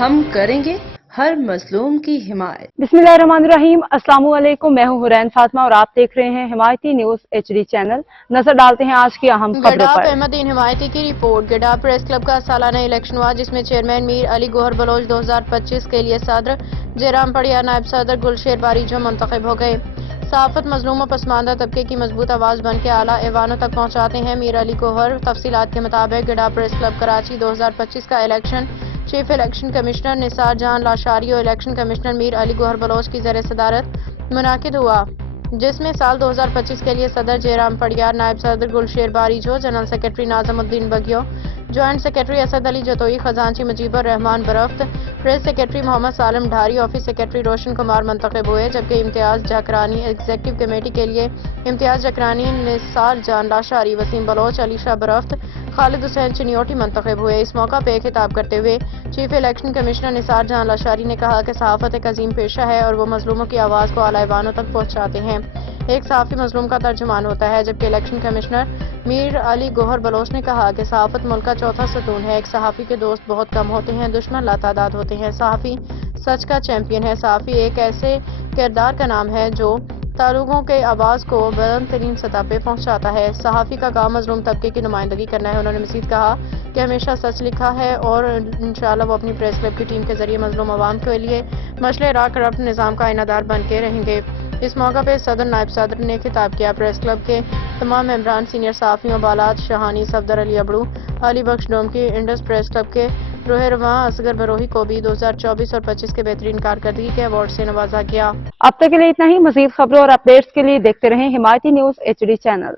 ہم کریں گے ہر مظلوم کی حمایت۔ बिस्मिल्लाहिर्रहमानिर्रहीम। अस्सलाम वालेकुम। मैं हूं हुरैन फातिमा और आप देख रहे हैं हिमायती न्यूज HD चैनल। नजर डालते हैं आज की अहम खबरों गडाफ पर। अहमदीन हिमायती की रिपोर्ट। गडाफ प्रेस क्लब का सालाना इलेक्शन हुआ, जिसमें चेयरमैन मीर अली गौहर बलोच 2025 के लिए सदर, जयराम पड़िया नायब सदर, गुलशेर बारीजो मुंतखब हो गए। सहाफत मजलूम और पसमानदा तबके की मजबूत आवाज बन के आला ऐवानों तक पहुंचाते हैं मीर अली गौहर। तफसीलात के मुताबिक गडाफ प्रेस क्लब कराची 2025 का election chief election commissioner Nisar Jahan Lashari और इलेक्शन कमिश्नर मीर अली गौहर बलोच की ज़ेर सदारत मुनाकिद हुआ, जिसमें साल 2025 के लिए सदर जयराम पड़ियार, नायब सदर Gulsher Barijo, general secretary Najmuddin Bagiyo, joint secretary Asad Ali Jatoi, खजांची Mujibur Rahman Baraft, press secretary Mohammad Salam Dhari, office secretary Roshan Kumar मुंतखब हुए। जबकि इम्तियाज जकरानी एग्जीक्यूटिव कमेटी के लिए इम्तियाज जकरानी, निसार जान लाशारी, वसीम बलोच, अलीशा बरफ्त, खालिद हुसैन चिनियोटी मुंतखब हुए। इस मौका पर खिताब करते हुए chief election commissioner Nisar Jahan Lashari ने कहा कि सहाफत एक अजीम पेशा है और वो मजलूमों की आवाज़ को आला ऐवानों तक पहुँचाते हैं। एक सहाफ़ी मजलूम का तर्जुमान होता है। जबकि इलेक्शन कमिश्नर मीर अली गौहर बलोच ने कहा कि सहाफत मुल्क का चौथा सतून है। एक सहाफ़ी के दोस्त बहुत कम होते हैं, दुश्मन लातादाद होते हैं। सहाफ़ी सच का चैंपियन है। सहाफ़ी एक ऐसे किरदार का नाम है जो तालुकों के आवाज़ को बुलंद तरीन सतह पे पहुंचाता है। सहाफ़ी का काम मजलूम तबके की नुमाइंदगी करना है। उन्होंने मज़ीद कहा कि हमेशा सच लिखा है और इंशाअल्लाह वो अपनी प्रेस क्लब की टीम के जरिए मजलूम अवाम के लिए मसले राह करप्ट निज़ाम का आइनादार बन के रहेंगे। इस मौका पर सदर, नायब सदर ने खिताब किया। प्रेस क्लब के तमाम मेंबरान, सीनियर सहाफ़ियों, बालात शहानी, सफदर अली अबड़ू, अली बख्श डोमकी, इंडस प्रेस क्लब के रोहरवा असगर बरोही को भी 2024 और 25 के बेहतरीन कारकर्दगी के अवार्ड से नवाजा गया। अब तक के लिए इतना ही। मजीद खबरों और अपडेट्स के लिए देखते रहें हिमायती न्यूज HD चैनल।